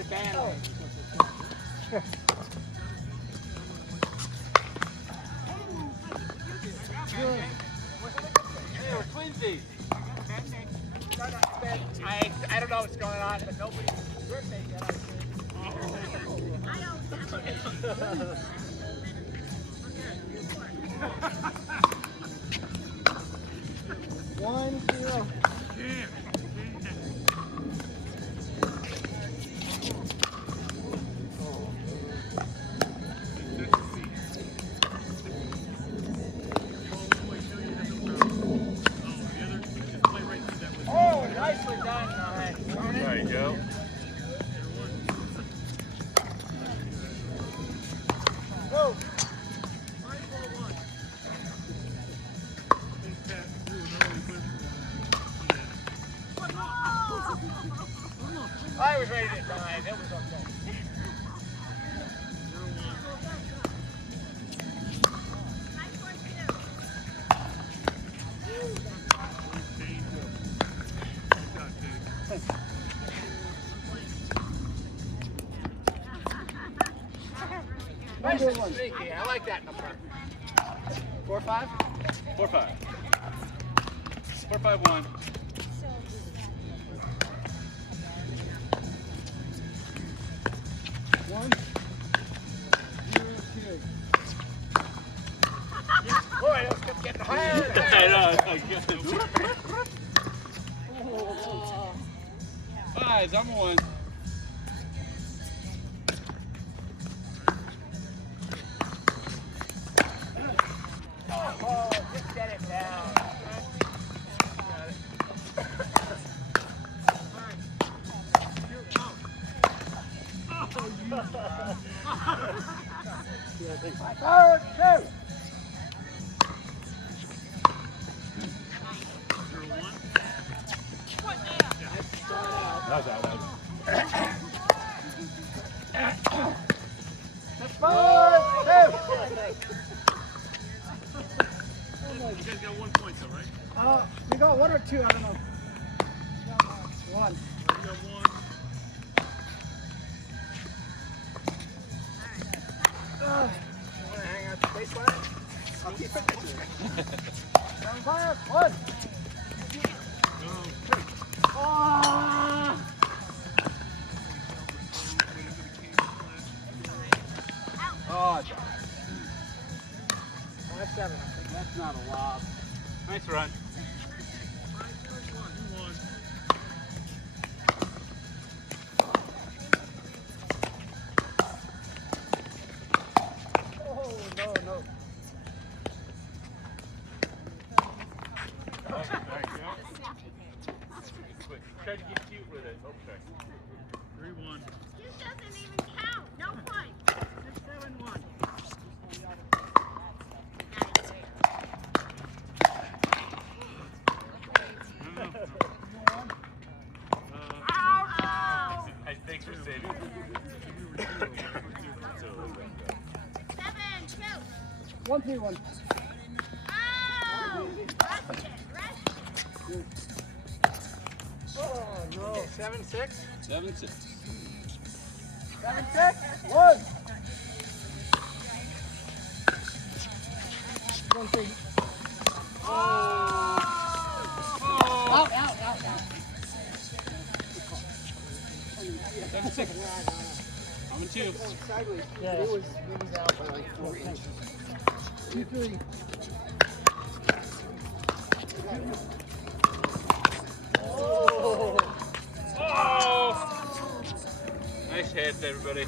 a band. Oh. Hey, we're twinsies. I don't know what's going on, but nobody's birthday yet. One, zero. Oh, nicely done, Ryan. There you go. Whoa. I was ready to die. It was okay. Nice and sneaky. I like that number. 4-5? 4-5. 4-5-1. One, zero, two. Boy, those kept getting higher and I higher. know. Fives, I'm one. Oh, just get it down. Forward, two. That was out. Forward, two. You guys got 1 point though, right? We got one or two, I don't know. One. You got 1. Want to hang out the baseline? I'll keep it. 7-5, 1. Oh! Oh, 5-7. I think that's not a lob. Nice run. Oh, no. There you go. Quick. Try to get cute with it. Okay. 3-1. This doesn't even count. No point. 6-7-1. Thanks for saving. 1, 3, 1. Oh! Rush it. Oh, no. 7-6? 7-6. 7-6? 1. 1, 3. Oh! Out. 7-6. I'm in 2. Sideways. Yeah. It was out by like 4 inches. 2, 3. Oh! Oh! Nice hits, everybody.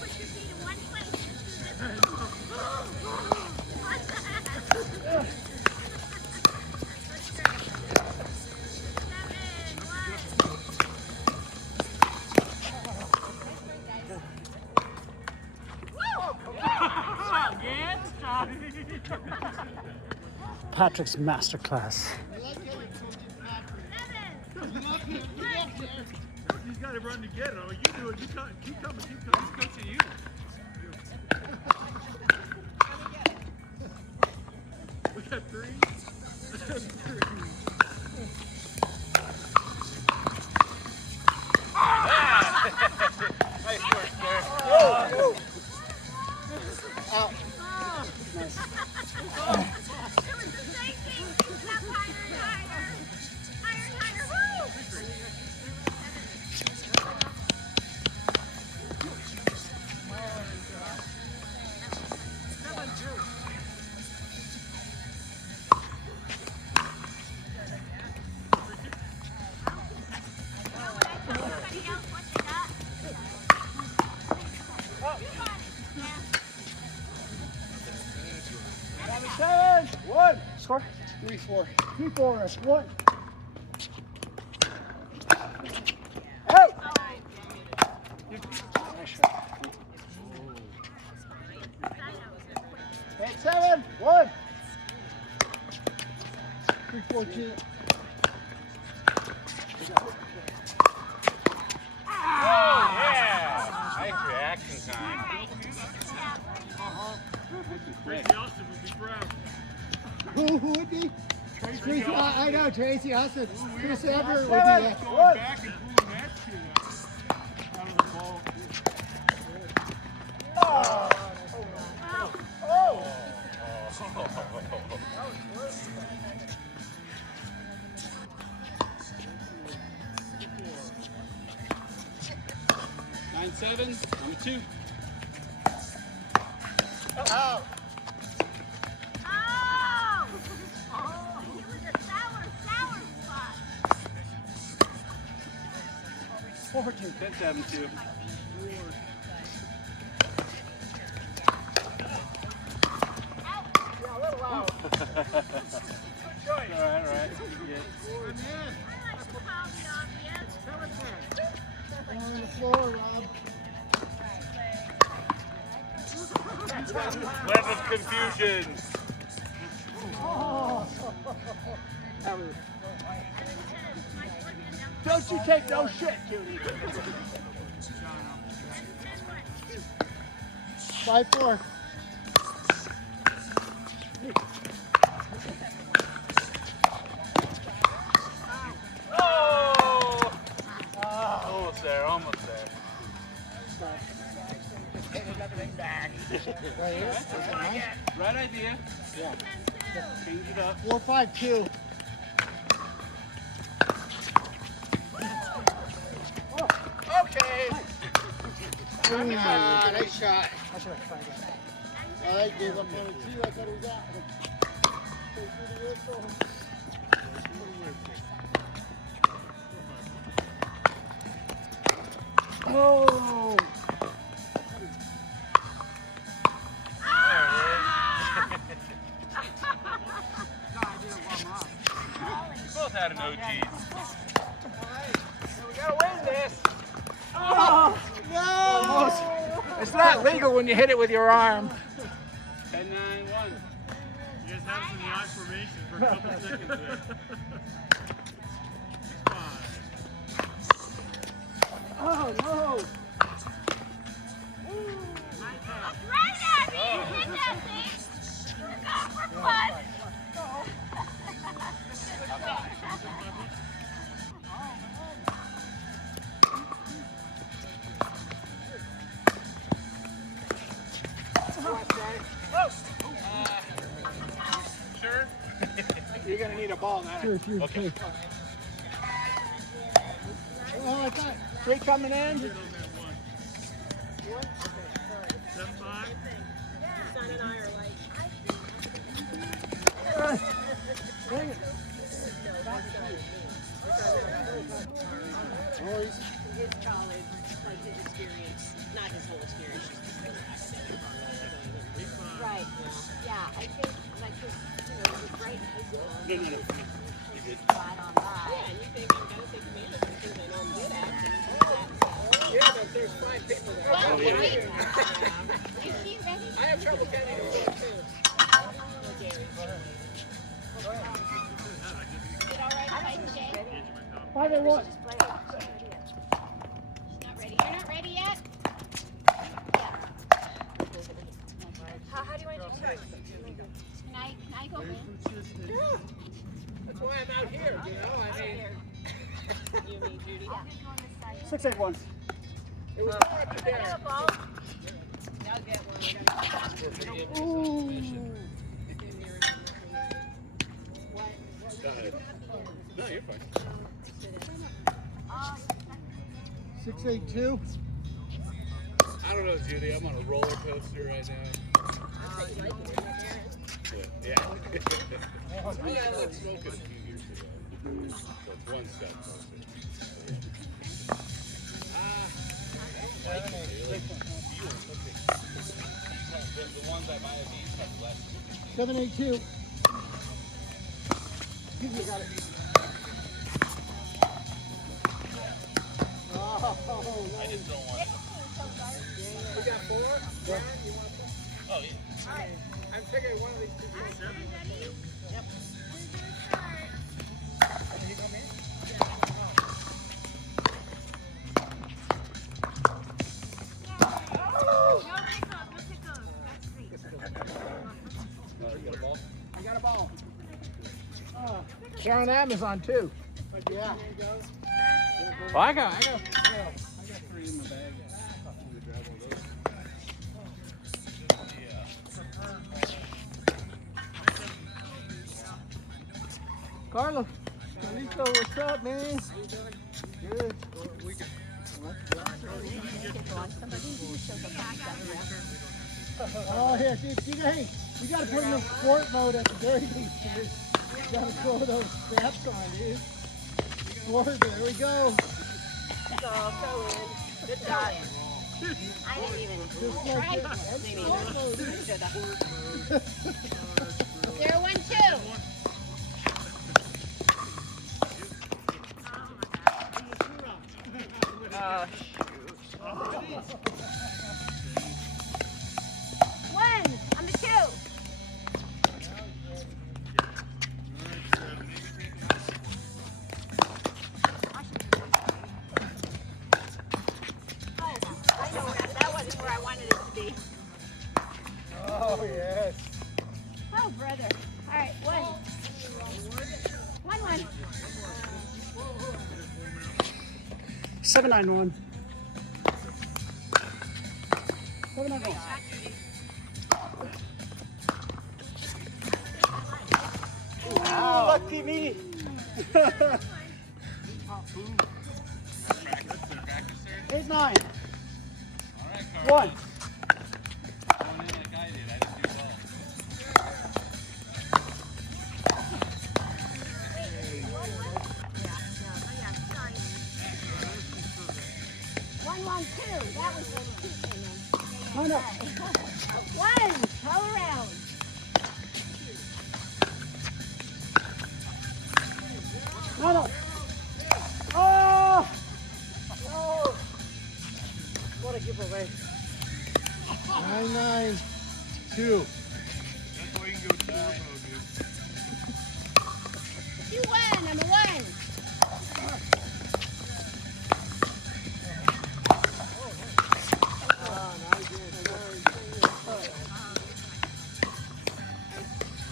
Put your feet in one place. Patrick's masterclass. He's got to run to get it. Oh, you do it. Keep coming. Keep coaching you. We got 3. 3-4. 3-4. Split. Out! Nice shot. 8-7. 1. 3-4-2. Yeah! Nice reaction time. Tracy Austin would be proud. Who would be? Tracy, I know, Tracy Austin. Chris Everett would be. Going back and pulling that shit out of the ball. Oh! 9-7, number 2. Out! Oh! It was a sour spot. 4-2. 10-7, 2. Yeah, a little loud. Good choice. All right. I like to call the obvious. On the floor, Rob. Levis confusion. Oh. Don't you take no shit, Judy. 5-4. Oh! Almost there, almost there. Right here. Right idea. Yeah. Change it up. 4-5-2. Okay. Nice shot. I gave up on it too. I thought it was out. Oh! Both had an OG. We gotta win this. No! It's not legal when you hit it with your arm. 10-9-1. You guys had us in the I formation for a couple seconds there. 6-5. Oh no! Right at me! Hit that thing! You were going for fun! Sure? You're gonna need a ball now. Sure. Okay. Oh, I got it. 3 coming in. Get on that one. 7-5. Son and I are like, Dang it. Oh, he's His college, like his experience, not his whole experience, just his academic part. Right. Yeah, I think like his, he was great in high school. No. You good? Right on that. Yeah, and you think I'm gonna take advantage of the things I know I'm good at. Yeah, but there's 5 people there. well, yeah. wait. Is she ready? I have trouble getting it too. Is it all right if I stay? 5-1. She's not ready. You're not ready yet? How do you want to do it? Can I go in? That's why I'm out here, you know? I mean, You mean Judy? I'm gonna go on this side. 6-8-1. it was more up to there. Ball. I'll get one. Ooh. No, you're fine. 6-8-2. I don't know, Judy. I'm on a roller coaster right now. Yeah. I let smoke it a few years ago. So it's one step closer. The ones I might have eaten have less. 7-8-2. You got it. Oh, I just don't want. We got 4? Darren, you want to? Oh yeah. I'm figuring one of these two. Yep. Can you come in? I got a ball. Sharon Amazon too. yeah. Well, I got 3 in the bag. Carlos, Carlito, what's up, man? Good. Oh, here, see, hey, you got to put him in sport mode at the very least. You got to throw those straps on, dude. Sport, there we go. Go in. Good shot. I didn't even Just try. like that. Maybe. Sport mode, dude. 0-1-2. Oh, One on the 2. I know that wasn't where I wanted it to be. Oh, yes. Oh, brother. All right, 1. 1-1. 791. 791. Wow, lucky me. 8-9. All right, 1. Carlos. Going in like I did. I didn't do well. 1-1-2. That was when 2 came in. No, no. 1. All around. No, no. Oh! Oh! What a giveaway. 9-9-2. That's why you can go turbo, dude. 2-1 on the 1.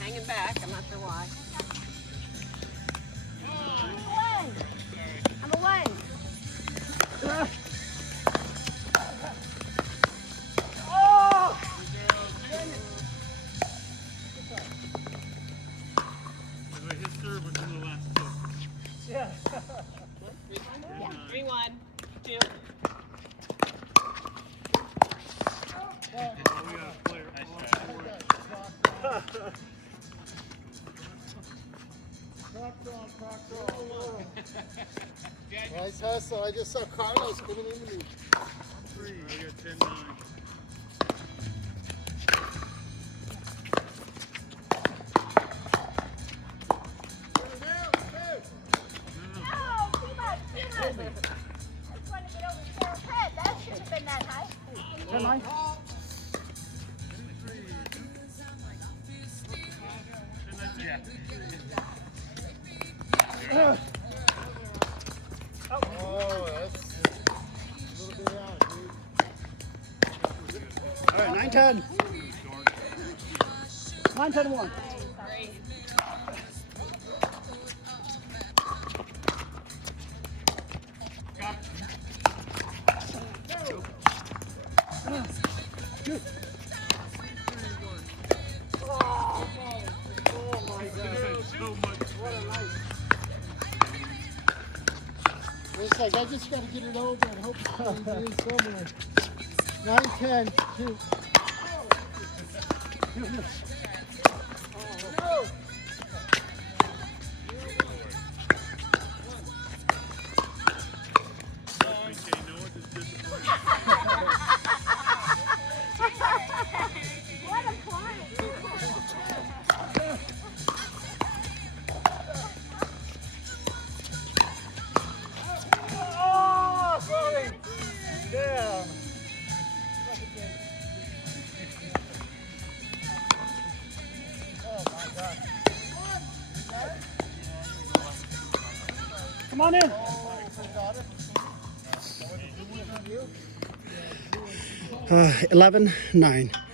Hanging back. I'm not sure why. 1. On the 1. Oh! But his serve was in the last two. Yeah. 3-1. 2. Oh, we got a player. Nice try. Nice hustle. I just saw Carlos coming into me. 3. We got 10-9. No, T-Bud, T-Bud. I just wanted to get over Sarah's head. That should have been that high. 10-9. Yeah. Oh, that's a little bit out, dude. All right, 9-10. 9-10-1. So much. It's like I just got to get it over and hope it comes in somewhere. 9-10-2. What a climb. Come on in. 11-9.